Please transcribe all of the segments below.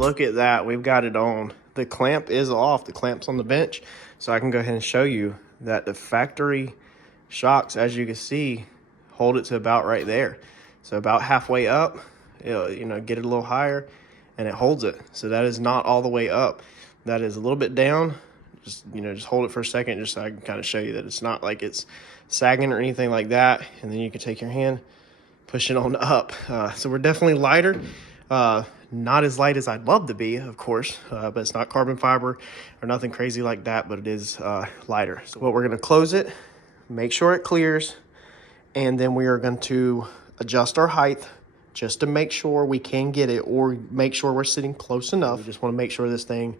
look at that. We've got it on. The clamp is off. The clamp's on the bench. So I can go ahead and show you that the factory shocks, as you can see, hold it to about right there. So about halfway up, you know, get it a little higher, and it holds it. So that is not all the way up. That is a little bit down. Just, you know, just hold it for a second just so I can kind of show you that it's not like it's sagging or anything like that. And then you can take your hand, push it on up. So we're definitely lighter. Not as light as I'd love to be, of course, but it's not carbon fiber or nothing crazy like that, but it is lighter. So what we're going to close it, make sure it clears, and then we are going to adjust our height just to make sure we can get it or make sure we're sitting close enough. We just want to make sure this thing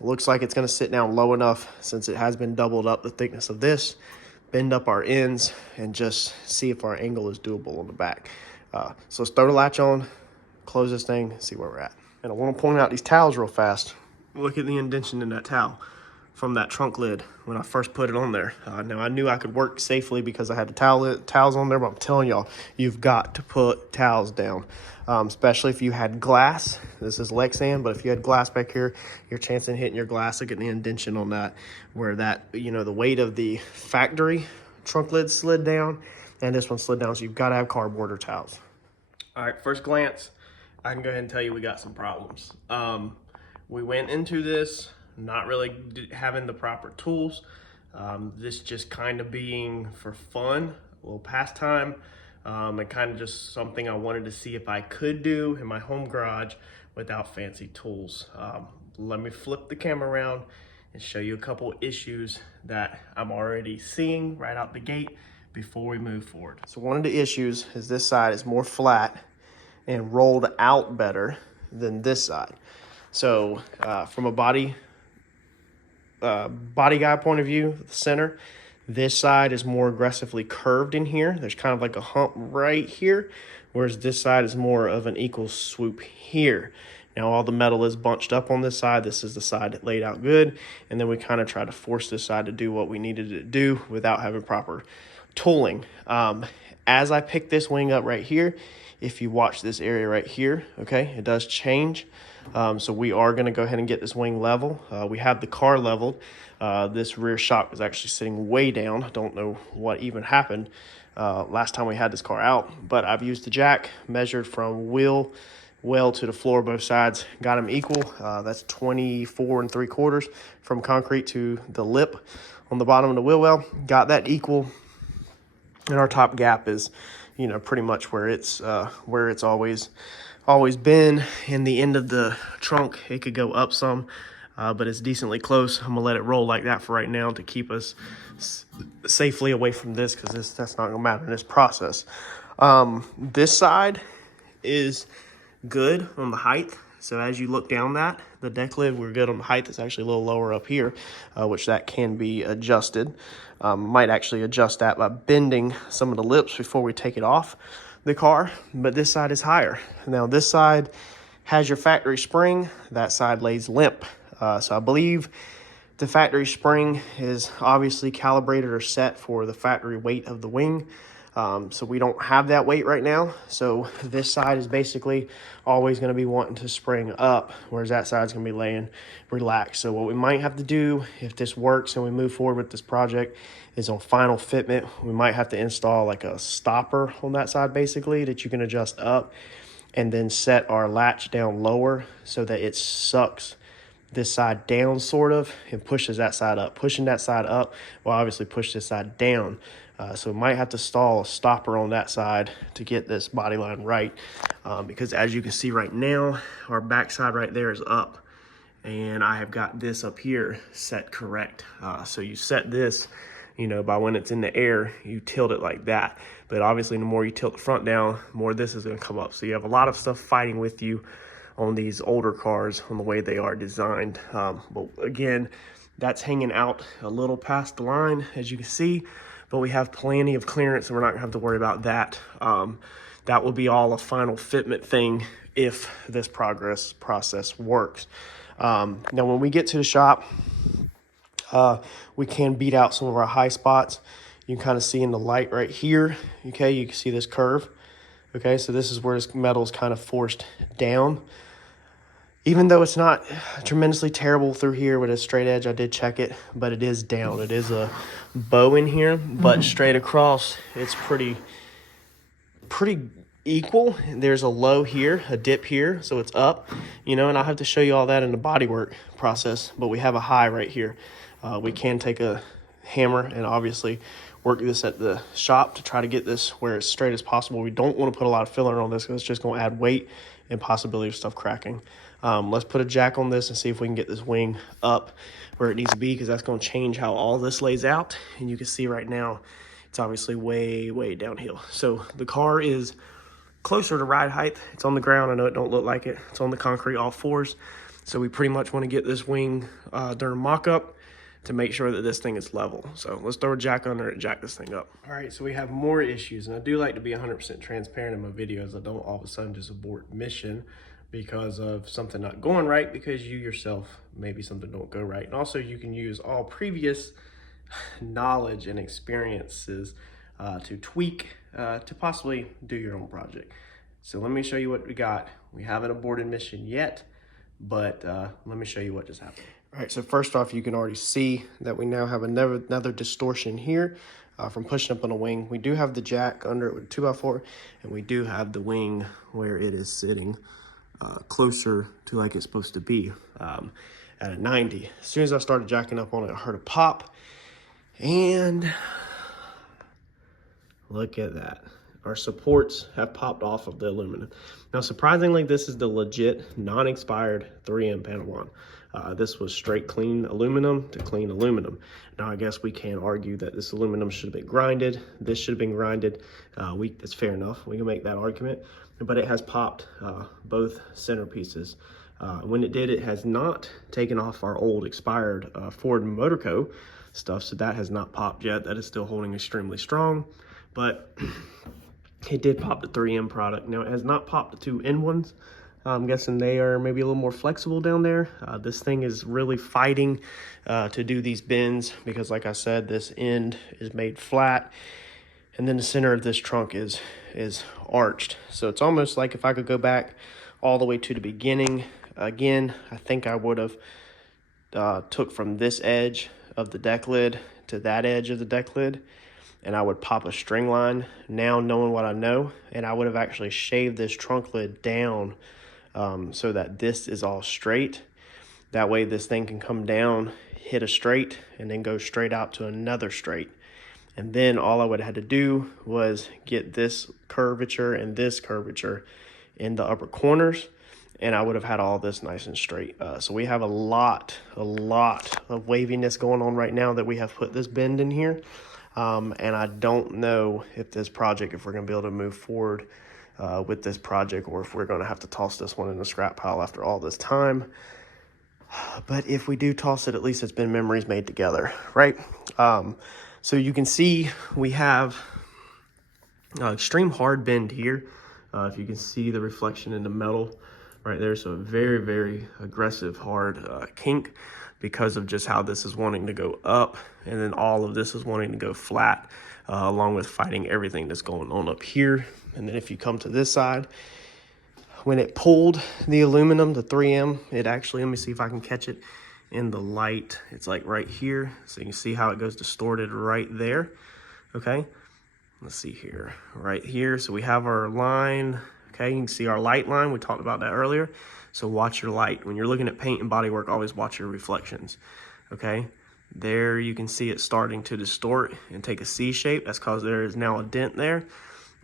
looks like it's going to sit down low enough since it has been doubled up the thickness of this. Bend up our ends and just see if our angle is doable on the back. So let's throw the latch on, close this thing, see where we're at. And I want to point out these towels real fast. Look at the indentation in that towel from that trunk lid when I first put it on there. Now I knew I could work safely because I had the towels on there, but I'm telling y'all, you've got to put towels down, especially if you had glass. This is Lexan, but if you had glass back here, your chance of hitting your glass will get the indentation on that, where that, you know, the weight of the factory trunk lid slid down and this one slid down, so you've got to have cardboard or towels. All right, first glance, I can go ahead and tell you we got some problems. We went into this not really having the proper tools. This just kind of being for fun, a little pastime, and kind of just something I wanted to see if I could do in my home garage without fancy tools. Let me flip the camera around and show you a couple issues that I'm already seeing right out the gate before we move forward. So one of the issues is this side is more flat and rolled out better than this side. So from a body guy point of view, the center, this side is more aggressively curved in here. There's kind of like a hump right here, whereas this side is more of an equal swoop here. Now all the metal is bunched up on this side. This is the side that laid out good, and then we kind of try to force this side to do what we needed it to do without having proper tooling. As I pick this wing up right here, if you watch this area right here, okay, it does change. So we are going to go ahead and get this wing level. We have the car leveled. This rear shock is actually sitting way down. I don't know what even happened last time we had this car out, but I've used the jack, measured from wheel well to the floor, both sides, got them equal. That's 24 3/4 from concrete to the lip on the bottom of the wheel well. Got that equal, and our top gap is, you know, pretty much where it's always been. In the end of the trunk, it could go up some, but it's decently close. I'm gonna let it roll like that for right now to keep us safely away from this, because that's not gonna matter in this process. This side is good on the height. So as you look down the deck lid, we're good on the height. It's actually a little lower up here, which that can be adjusted. Might actually adjust that by bending some of the lips before we take it off the car, but this side is higher. Now this side has your factory spring, that side lays limp. So I believe the factory spring is obviously calibrated or set for the factory weight of the wing. So we don't have that weight right now. So this side is basically always going to be wanting to spring up, whereas that side's going to be laying relaxed. So what we might have to do, if this works and we move forward with this project, is on final fitment, we might have to install like a stopper on that side, basically, that you can adjust up, and then set our latch down lower so that it sucks this side down sort of and pushes that side up. Pushing that side up will obviously push this side down. So we might have to install a stopper on that side to get this body line right, because as you can see right now, our back side right there is up, and I have got this up here set correct. So you set this, you know, by when it's in the air, you tilt it like that. But obviously the more you tilt the front down, the more this is going to come up. So you have a lot of stuff fighting with you on these older cars on the way they are designed. But again, that's hanging out a little past the line, as you can see, but we have plenty of clearance, so we're not gonna have to worry about that. That will be all a final fitment thing if this process works. Now when we get to the shop, we can beat out some of our high spots. You can kind of see in the light right here, okay, you can see this curve. Okay, so this is where this metal is kind of forced down. Even though it's not tremendously terrible through here with a straight edge, I did check it, but it is down. It is a bow in here, but straight across, it's pretty equal. There's a low here, a dip here, so it's up, you know, and I'll have to show you all that in the bodywork process, but we have a high right here. We can take a hammer and obviously work this at the shop to try to get this where it's straight as possible. We don't want to put a lot of filler on this because it's just going to add weight and possibility of stuff cracking. Let's put a jack on this and see if we can get this wing up where it needs to be, because that's going to change how all this lays out. And you can see right now, it's obviously way downhill. So the car is closer to ride height. It's on the ground. I know it don't look like it. It's on the concrete all fours. So we pretty much want to get this wing during mock-up to make sure that this thing is level. So let's throw a jack under it and jack this thing up. All right, so we have more issues, and I do like to be 100% transparent in my videos. I don't all of a sudden just abort mission because of something not going right, because you yourself, maybe something don't go right. And also you can use all previous knowledge and experiences to tweak, to possibly do your own project. So let me show you what we got. We haven't aborted mission yet, but let me show you what just happened. All right, so first off, you can already see that we now have another distortion here from pushing up on the wing. We do have the jack under it with 2x4, and we do have the wing where it is sitting closer to like it's supposed to be at a 90. As soon as I started jacking up on it, I heard a pop, and look at that. Our supports have popped off of the aluminum. Now, surprisingly, this is the legit non-expired 3M Panawan. This was straight clean aluminum to clean aluminum. Now, I guess we can argue that this aluminum should have been grinded. This should have been grinded. That's fair enough. We can make that argument. But it has popped both centerpieces. When it did, it has not taken off our old expired Ford Motor Co. stuff, so that has not popped yet. That is still holding extremely strong, but it did pop the 3M product. Now, it has not popped the two end ones. I'm guessing they are maybe a little more flexible down there. This thing is really fighting to do these bends because, like I said, this end is made flat, and then the center of this trunk is arched. So it's almost like if I could go back all the way to the beginning again, I think I would have took from this edge of the deck lid to that edge of the deck lid, and I would pop a string line now knowing what I know, and I would have actually shaved this trunk lid down so that this is all straight. That way this thing can come down, hit a straight, and then go straight out to another straight. And then all I would have had to do was get this curvature and this curvature in the upper corners, and I would have had all this nice and straight. So we have a lot of waviness going on right now that we have put this bend in here. And I don't know if we're going to be able to move forward with this project, or if we're going to have to toss this one in the scrap pile after all this time. But if we do toss it, at least it's been memories made together, right? So you can see we have extreme hard bend here. If you can see the reflection in the metal right there. So very aggressive hard kink because of just how this is wanting to go up, and then all of this is wanting to go flat, along with fighting everything that's going on up here. And then if you come to this side, when it pulled the aluminum, the 3M, it actually, let me see if I can catch it in the light. It's like right here. So you can see how it goes distorted right there. Okay, let's see here, right here. So we have our line. Okay, you can see our light line. We talked about that earlier. So watch your light. When you're looking at paint and bodywork, always watch your reflections. Okay, there you can see it starting to distort and take a C shape. That's because there is now a dent there.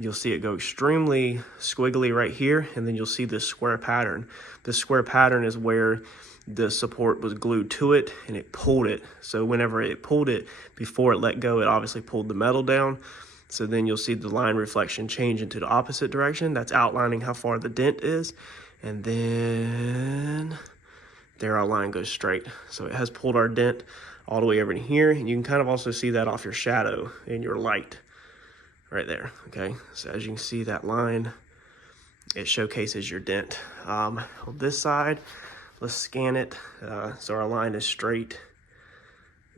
You'll see it go extremely squiggly right here, and then you'll see this square pattern. This square pattern is where the support was glued to it and it pulled it. So whenever it pulled it, before it let go, it obviously pulled the metal down. So then you'll see the line reflection change into the opposite direction. That's outlining how far the dent is. And then there our line goes straight. So it has pulled our dent all the way over to here. And you can kind of also see that off your shadow in your light right there. Okay, so as you can see that line, it showcases your dent. On this side, let's scan it. So our line is straight.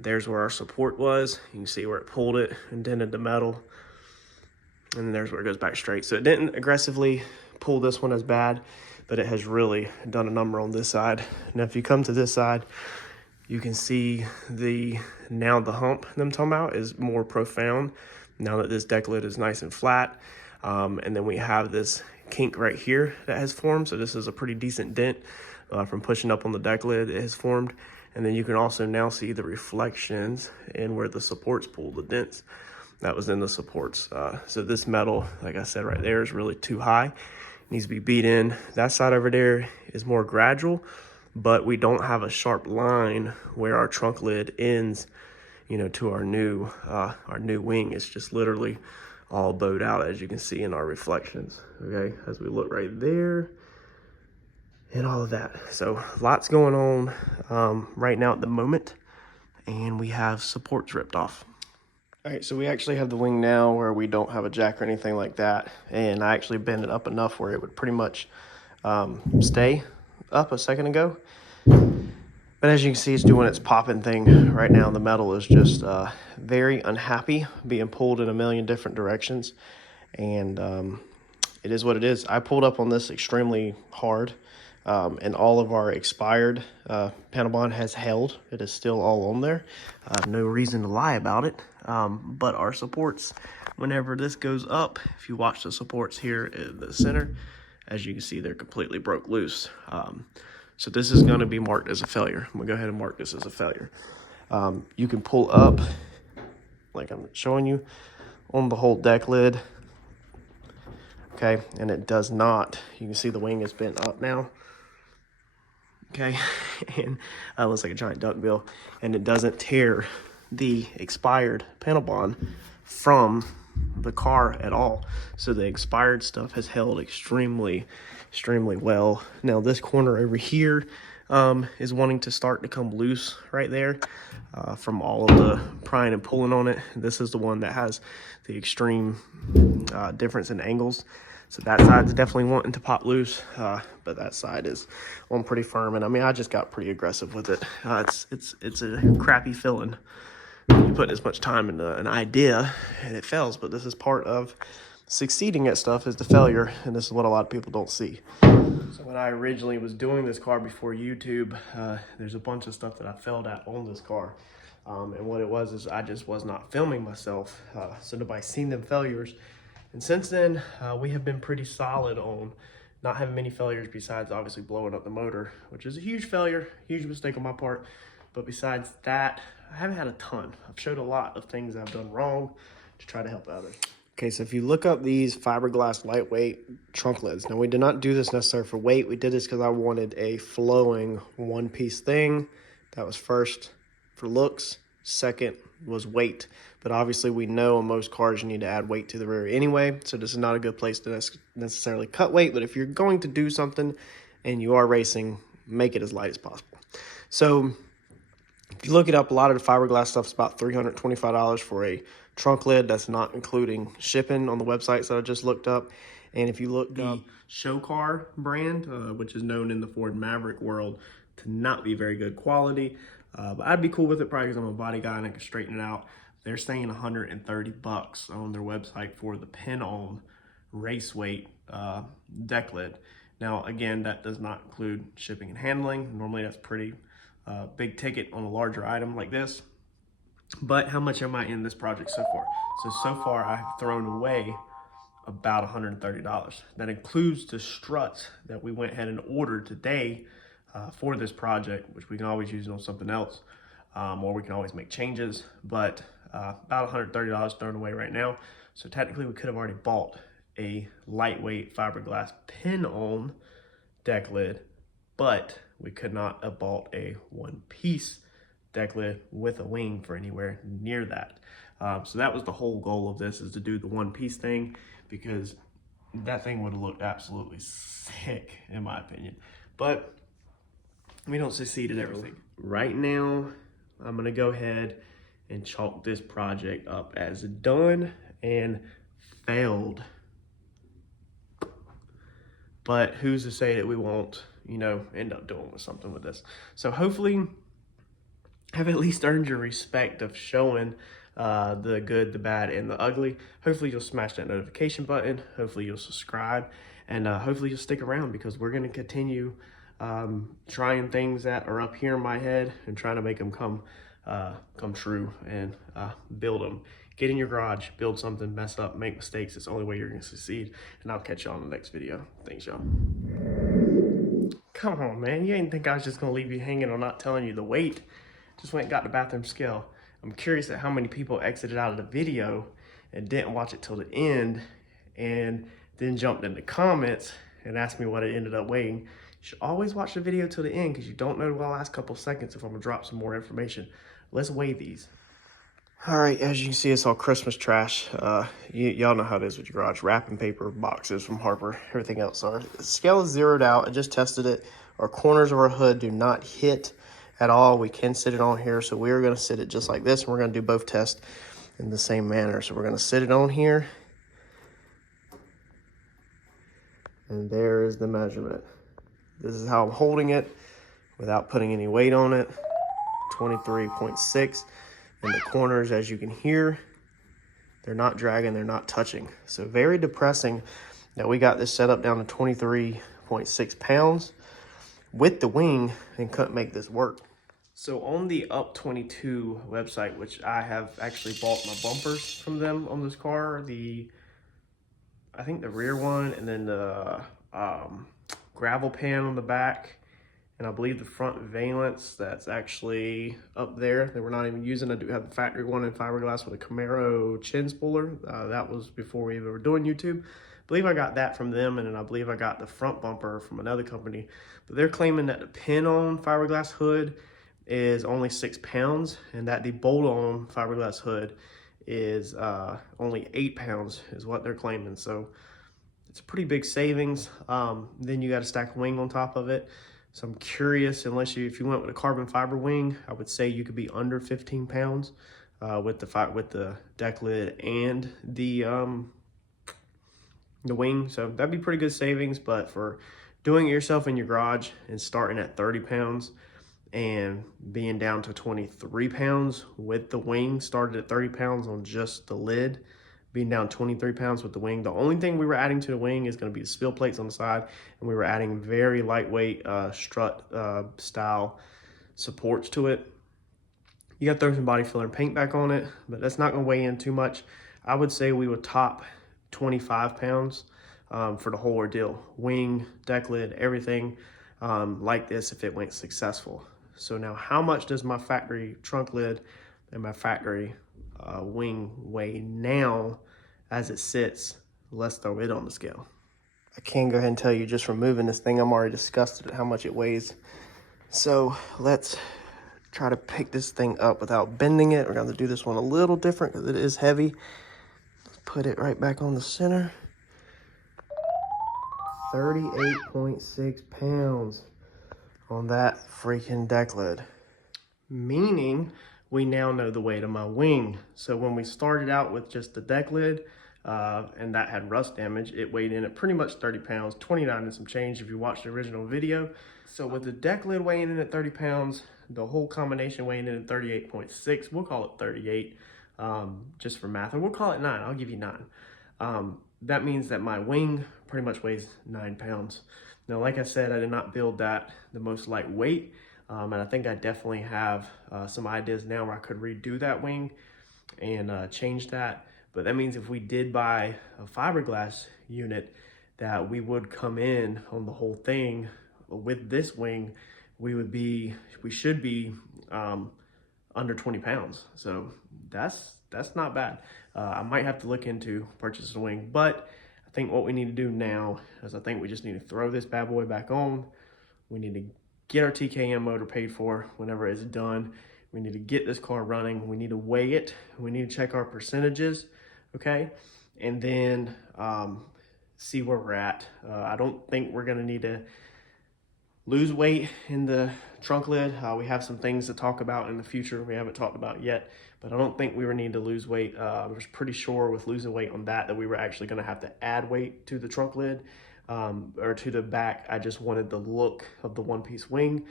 There's where our support was. You can see where it pulled it and dented the metal. And then there's where it goes back straight. So it didn't aggressively pull this one as bad. but it has really done a number on this side. Now, if you come to this side, you can see now the hump that I'm talking about is more profound now that this deck lid is nice and flat. And then we have this kink right here that has formed. So this is a pretty decent dent from pushing up on the deck lid. It has formed. And then you can also now see the reflections in where the supports pull, the dents that was in the supports. So this metal, like I said right there, is really too high. It needs to be beat in. That side over there is more gradual, but we don't have a sharp line where our trunk lid ends, you know, to our new wing. It's just literally all bowed out, as you can see in our reflections, okay, as we look right there and all of that. So lots going on right now at the moment, and we have supports ripped off. All right, so we actually have the wing now where we don't have a jack or anything like that, and I actually bent it up enough where it would pretty much stay up a second ago. But as you can see, it's doing its popping thing right now. The metal is just very unhappy, being pulled in a million different directions. And it is what it is. I pulled up on this extremely hard, and all of our expired panel bond has held. It is still all on there. No reason to lie about it. But our supports, whenever this goes up, if you watch the supports here in the center, as you can see, they're completely broke loose. So this is going to be marked as a failure. I'm going to go ahead and mark this as a failure. You can pull up, like I'm showing you, on the whole deck lid. Okay, and it does not. You can see the wing is bent up now. Okay, and it looks like a giant duckbill. And it doesn't tear the expired panel bond from the car at all. So the expired stuff has held extremely well. Now this corner over here is wanting to start to come loose right there from all of the prying and pulling on it. This is the one that has the extreme difference in angles. So that side's definitely wanting to pop loose, but that side is on pretty firm. And I mean, I just got pretty aggressive with it. It's a crappy feeling. You put as much time into an idea and it fails, but this is part of succeeding at stuff, is the failure, and this is what a lot of people don't see. So when I originally was doing this car before YouTube, there's a bunch of stuff that I failed at on this car. And what it was is I just was not filming myself, so nobody's seen them failures. And since then, we have been pretty solid on not having many failures besides obviously blowing up the motor, which is a huge failure, huge mistake on my part. But besides that, I haven't had a ton. I've showed a lot of things I've done wrong to try to help others. Okay, so if you look up these fiberglass lightweight trunk lids, now we did not do this necessarily for weight. We did this because I wanted a flowing one-piece thing. That was first for looks. Second was weight. But obviously we know on most cars you need to add weight to the rear anyway, so this is not a good place to necessarily cut weight. But if you're going to do something and you are racing, make it as light as possible. So if you look it up, a lot of the fiberglass stuff is about $325 for a trunk lid. That's not including shipping on the websites that I just looked up. And if you look up show car brand, which is known in the Ford Maverick world to not be very good quality, but I'd be cool with it probably because I'm a body guy and I can straighten it out. They're saying $130 on their website for the pin-on race weight deck lid. Now, again, that does not include shipping and handling. Normally that's pretty big ticket on a larger item like this. But how much am I in this project so far? So far I have thrown away about $130. That includes the struts that we went ahead and ordered today for this project, which we can always use on something else, or we can always make changes. But about $130 thrown away right now. So technically we could have already bought a lightweight fiberglass pin-on deck lid, but we could not have bought a one-piece deck lid with a wing for anywhere near that. So that was the whole goal of this, is to do the one-piece thing, because that thing would have looked absolutely sick in my opinion. But we don't succeed at everything. Right now, I'm gonna go ahead and chalk this project up as done and failed. But who's to say that we won't, you know, end up doing something with this? So hopefully have at least earned your respect of showing the good, the bad, and the ugly. Hopefully you'll smash that notification button. Hopefully you'll subscribe. And hopefully you'll stick around, because we're going to continue trying things that are up here in my head and trying to make them come true, and build them. Get in your garage, build something, mess up, make mistakes. It's the only way you're going to succeed. And I'll catch you on the next video. Thanks, y'all. Come on, man. You didn't think I was just going to leave you hanging on not telling you the weight. Just went and got the bathroom scale. I'm curious at how many people exited out of the video and didn't watch it till the end, and then jumped in the comments and asked me what it ended up weighing. You should always watch the video till the end, because you don't know the last couple seconds if I'm going to drop some more information. Let's weigh these. All right, as you can see, it's all Christmas trash. Y'all know how it is with your garage. Wrapping paper, boxes from Harper, everything else. Our scale is zeroed out. I just tested it. Our corners of our hood do not hit at all. We can sit it on here, so we're going to sit it just like this, and we're going to do both tests in the same manner. So we're going to sit it on here, and there is the measurement. This is how I'm holding it without putting any weight on it. 23.6. In the corners, as you can hear, they're not dragging, they're not touching. So very depressing that we got this set up down to 23.6 pounds with the wing and couldn't make this work. So on the Up 22 website, which I have actually bought my bumpers from them on this car, I think the rear one, and then the gravel pan on the back, and I believe the front valence that's actually up there that we're not even using. I do have the factory one in fiberglass with a Camaro chin spooler. That was before we even were doing YouTube. I believe I got that from them, and then I believe I got the front bumper from another company. But they're claiming that the pin-on fiberglass hood is only 6 pounds, and that the bolt-on fiberglass hood is only 8 pounds is what they're claiming. So it's a pretty big savings. Then you got to stack a wing on top of it. So I'm curious, if you went with a carbon fiber wing, I would say you could be under 15 pounds with the deck lid and the wing. So that'd be pretty good savings. But for doing it yourself in your garage and starting at 30 pounds and being down to 23 pounds with the wing, started at 30 pounds on just the lid, being down 23 pounds with the wing. The only thing we were adding to the wing is going to be the spill plates on the side, and we were adding very lightweight strut style supports to it. You got to throw some body filler and paint back on it, but that's not going to weigh in too much. I would say we would top 25 pounds for the whole ordeal. Wing, deck lid, everything like this if it went successful. So now how much does my factory trunk lid and my factory wing weigh now as it sits? Let's throw it on the scale. I can go ahead and tell you, just from moving this thing, I'm already disgusted at how much it weighs. So let's try to pick this thing up without bending it. We're going to do this one a little different because it is heavy. Let's put it right back on the center. 38.6 pounds on that freaking deck lid. Meaning we now know the weight of my wing. So when we started out with just the deck lid and that had rust damage, it weighed in at pretty much 30 pounds, 29 and some change if you watched the original video. So with the deck lid weighing in at 30 pounds, the whole combination weighing in at 38.6, we'll call it 38 just for math, or we'll call it 9, I'll give you 9. That means that my wing pretty much weighs 9 pounds. Now, like I said, I did not build that the most lightweight. And I think I definitely have some ideas now where I could redo that wing and change that. But that means if we did buy a fiberglass unit, that we would come in on the whole thing with this wing, we should be under 20 pounds. So that's not bad. I might have to look into purchasing a wing, but I think what we need to do now is I think we just need to throw this bad boy back on. We need to get our TKM motor paid for whenever it's done. We need to get this car running. We need to weigh it. We need to check our percentages, okay? And then see where we're at. I don't think we're gonna need to lose weight in the trunk lid. We have some things to talk about in the future we haven't talked about yet, but I don't think we were need to lose weight. I was pretty sure with losing weight on that we were actually gonna have to add weight to the trunk lid. Or to the back. I just wanted the look of the one-piece wing.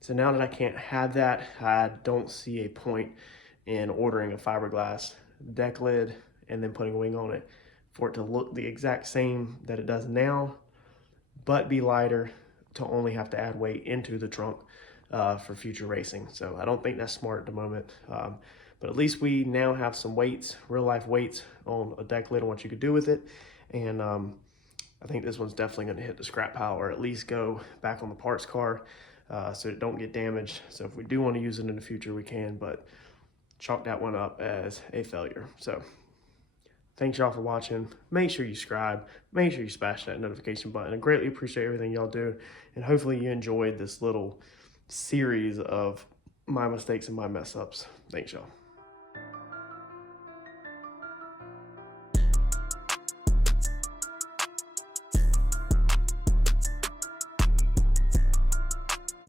So now that I can't have that, I don't see a point in ordering a fiberglass deck lid and then putting a wing on it for it to look the exact same that it does now. but be lighter to only have to add weight into the trunk for future racing. So I don't think that's smart at the moment. But at least we now have some weights, real life weights on a deck lid on what you could do with it. And I think this one's definitely going to hit the scrap pile, or at least go back on the parts car so it don't get damaged. So if we do want to use it in the future, we can, but chalk that one up as a failure. So thanks y'all for watching. Make sure you subscribe. Make sure you smash that notification button. I greatly appreciate everything y'all do. And hopefully you enjoyed this little series of my mistakes and my mess ups. Thanks y'all.